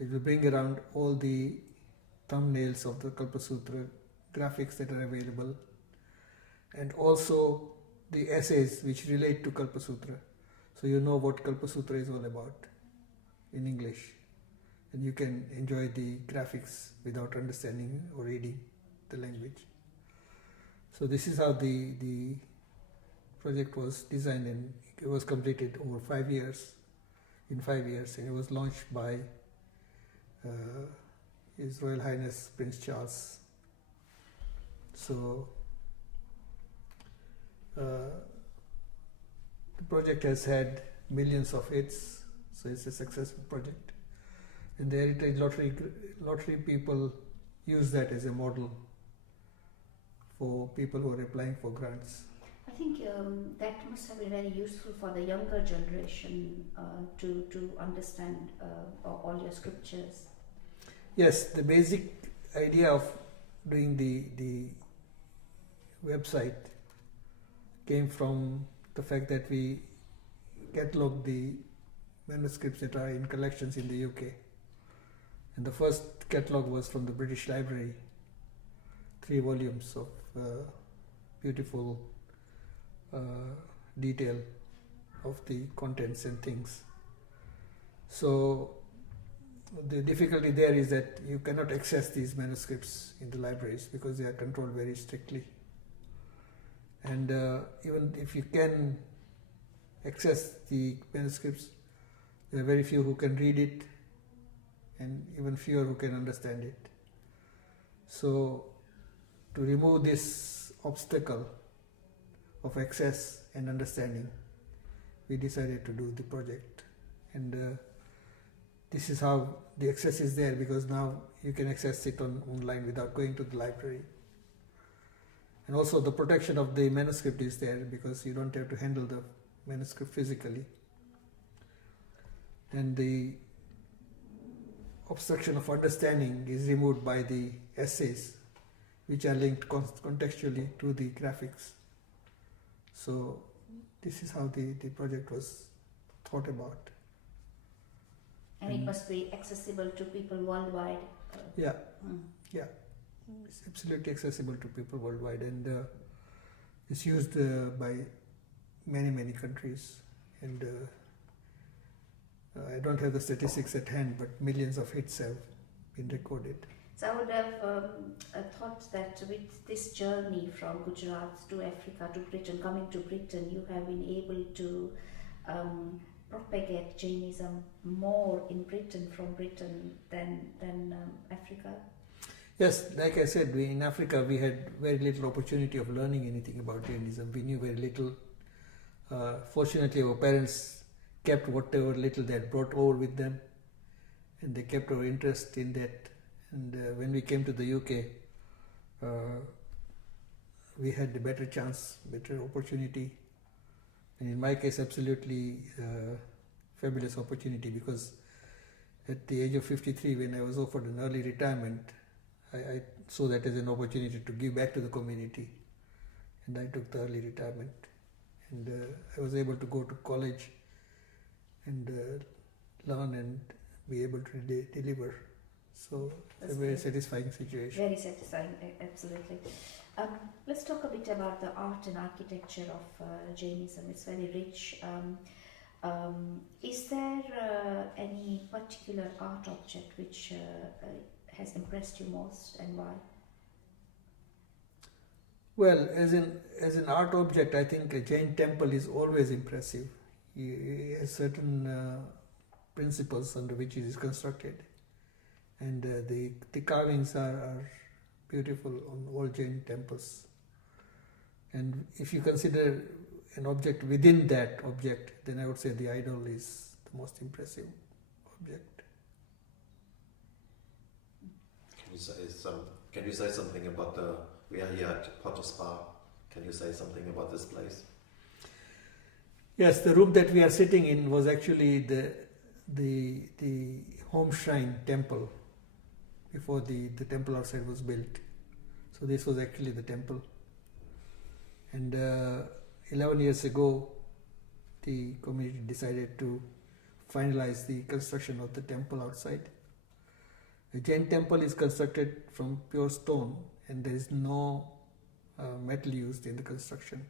It will bring around all the thumbnails of the Kalpasutra graphics that are available, and also the essays which relate to Kalpasutra. So you know what Kalpasutra is all about in English, and you can enjoy the graphics without understanding or reading the language. So this is how the project was designed, and it was completed over 5 years, in 5 years, and it was launched by His Royal Highness Prince Charles. So the project has had millions of hits, so it's a successful project. And the Heritage Lottery people use that as a model for people who are applying for grants. I think that must have been very useful for the younger generation to understand all your scriptures. Yes, the basic idea of doing the website came from the fact that we catalog the manuscripts that are in collections in the UK. And the first catalog was from the British Library, 3 volumes of beautiful detail of the contents and things. So the difficulty there is that you cannot access these manuscripts in the libraries because they are controlled very strictly. And even if you can access the manuscripts, there are very few who can read it, and even fewer who can understand it. So to remove this obstacle of access and understanding, we decided to do the project. And this is how the access is there, because now you can access it online without going to the library. And also the protection of the manuscript is there, because you don't have to handle the manuscript physically. And the obstruction of understanding is removed by the essays, which are linked contextually to the graphics. So this is how the project was thought about. And it must be accessible to people worldwide. Yeah, it's absolutely accessible to people worldwide, and it's used by many countries. And I don't have the statistics at hand, but millions of hits have been recorded. So I would have thought that with this journey from Gujarat to Africa to Britain, coming to Britain, you have been able to propagate Jainism more in Britain, from Britain than Africa. Yes, like I said, in Africa we had very little opportunity of learning anything about Jainism. We knew very little. Fortunately, our parents kept whatever little they had brought over with them, and they kept our interest in that. And when we came to the UK, we had a better chance, better opportunity. And in my case, absolutely fabulous opportunity, because at the age of 53, when I was offered an early retirement, I saw that as an opportunity to give back to the community, and I took the early retirement, and I was able to go to college and learn and be able to deliver. So it's a very satisfying situation. Very satisfying, absolutely. Let's talk a bit about the art and architecture of Jainism. It's very rich. Is there any particular art object which has impressed you most, and why? Well, as an art object, I think a Jain temple is always impressive. It has certain principles under which it is constructed, and the carvings are beautiful on all Jain temples. And if you consider an object within that object, then I would say the idol is the most impressive object. Can you say something about we are here at Potter Spa? Can you say something about this place? Yes, the room that we are sitting in was actually the home shrine temple before the temple outside was built. So this was actually the temple. And 11 years ago, the community decided to finalize the construction of the temple outside. A Jain temple is constructed from pure stone and there is no metal used in the construction.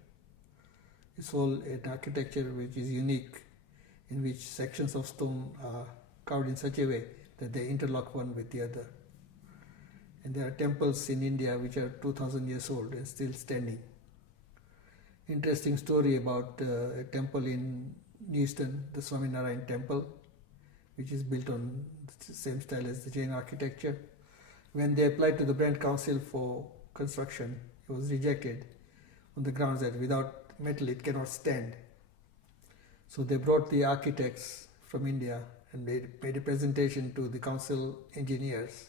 It's all an architecture which is unique, in which sections of stone are carved in such a way that they interlock one with the other. And there are temples in India which are 2000 years old and still standing. Interesting story about a temple in Eastern, the Swaminarayan temple, which is built on the same style as the Jain architecture. When they applied to the Brand Council for construction, it was rejected on the grounds that without metal it cannot stand. So they brought the architects from India and made a presentation to the council engineers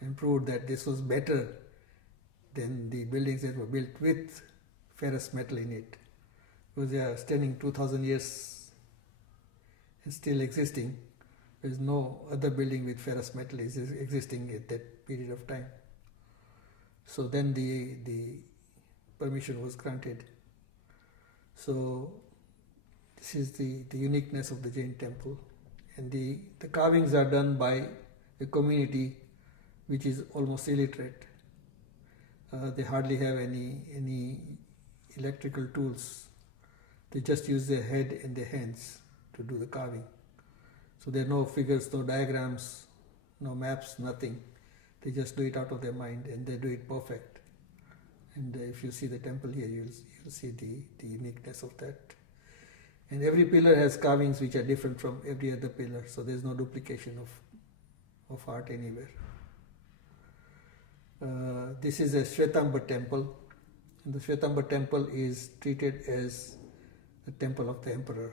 and proved that this was better than the buildings that were built with ferrous metal in it. Because they are standing 2000 years and still existing. There is no other building with ferrous metal is existing at that period of time. So then the permission was granted. So this is the uniqueness of the Jain temple. And the carvings are done by a community which is almost illiterate. They hardly have any electrical tools. They just use their head and their hands to do the carving. So there are no figures, no diagrams, no maps, nothing. They just do it out of their mind and they do it perfect. And if you see the temple here, you'll see the uniqueness of that. And every pillar has carvings which are different from every other pillar, so there's no duplication of art anywhere. This is a Shwetambar temple. And the Shwetambar temple is treated as the temple of the emperor.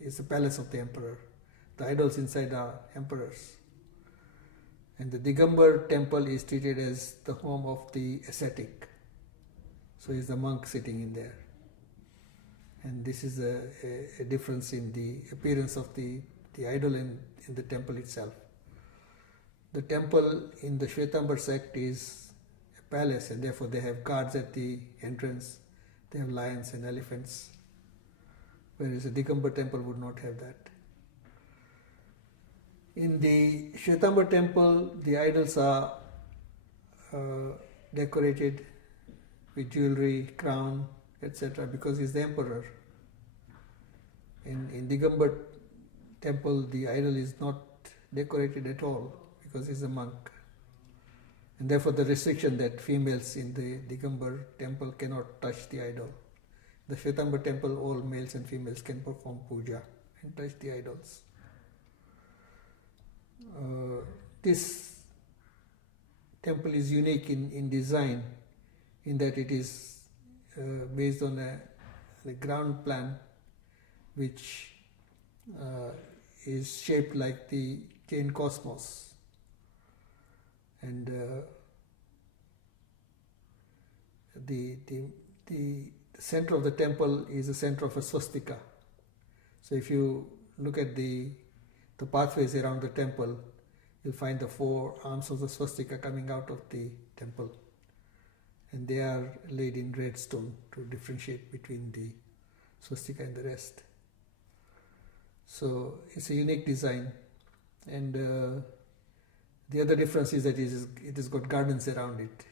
It's the palace of the emperor. The idols inside are emperors. And the Digambar temple is treated as the home of the ascetic. So is the monk sitting in there. And this is a difference in the appearance of the idol in the temple itself. The temple in the Shwetambar sect is a palace, and therefore they have guards at the entrance. They have lions and elephants, whereas the Digambar temple would not have that. In the Shwetambar temple, the idols are decorated with jewelry, crown, etc. because he's the emperor. In Digambar temple, the idol is not decorated at all because he's a monk. And therefore the restriction that females in the Digambar temple cannot touch the idol. The Shwetambar temple, all males and females can perform puja and touch the idols. This temple is unique in design, in that it is based on a ground plan which is shaped like the Jain cosmos. And the center of the temple is the center of a swastika. So if you look at the pathways around the temple, you'll find the four arms of the swastika coming out of the temple. And they are laid in red stone to differentiate between the swastika and the rest. So it's a unique design. And the other difference is that it has got gardens around it.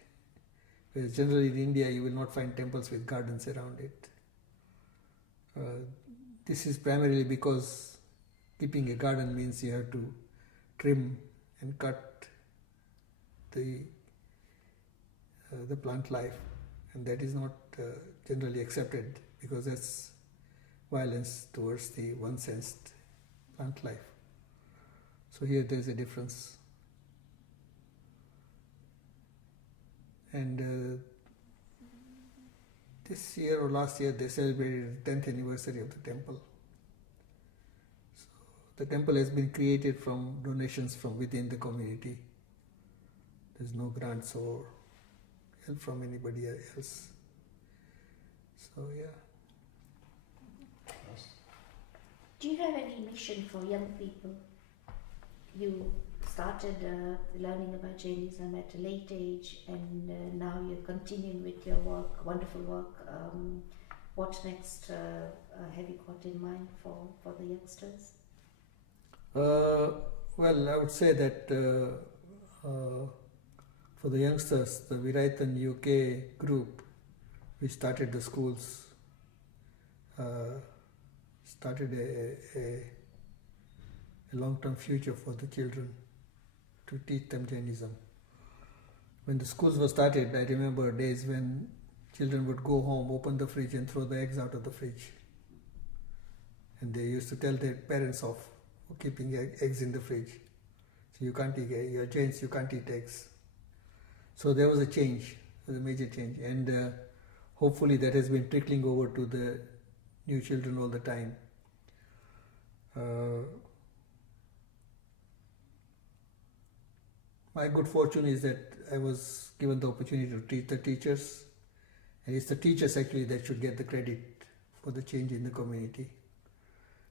Whereas generally in India you will not find temples with gardens around it. This is primarily because keeping a garden means you have to trim and cut the plant life, and that is not generally accepted because that's violence towards the one-sensed plant life. So here there is a difference. And this year or last year they celebrated the 10th anniversary of the temple. So the temple has been created from donations from within the community. There's no grants or help from anybody else. So yeah. Do you have any mission for young people? You started learning about Jainism at a late age, and now you're continuing with your work, wonderful work. What next have you got in mind for the youngsters? Well, I would say that for the youngsters, the Viraitan UK group, which started the schools, started a long-term future for the children to teach them Jainism. When the schools were started, I remember days when children would go home, open the fridge and throw the eggs out of the fridge. And they used to tell their parents off for keeping eggs in the fridge. So you can't eat, you're Jains, you can't eat eggs. So there was a change, a major change. And hopefully that has been trickling over to the new children all the time. My good fortune is that I was given the opportunity to teach the teachers, and it's the teachers actually that should get the credit for the change in the community.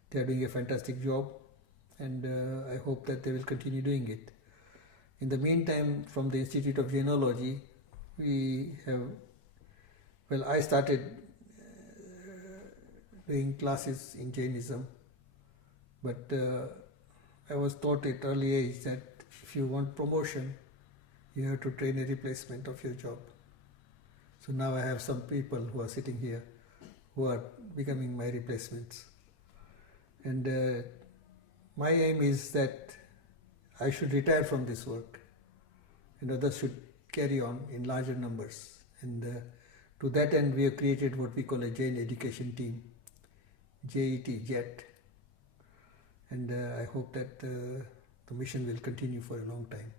They are doing a fantastic job, and I hope that they will continue doing it. In the meantime, from the Institute of Jainology, I started doing classes in Jainism, but I was taught at early age that if you want promotion, you have to train a replacement of your job. So now I have some people who are sitting here who are becoming my replacements. And my aim is that I should retire from this work and others should carry on in larger numbers. And to that end, we have created what we call a Jain education team, JET. And I hope that the mission will continue for a long time.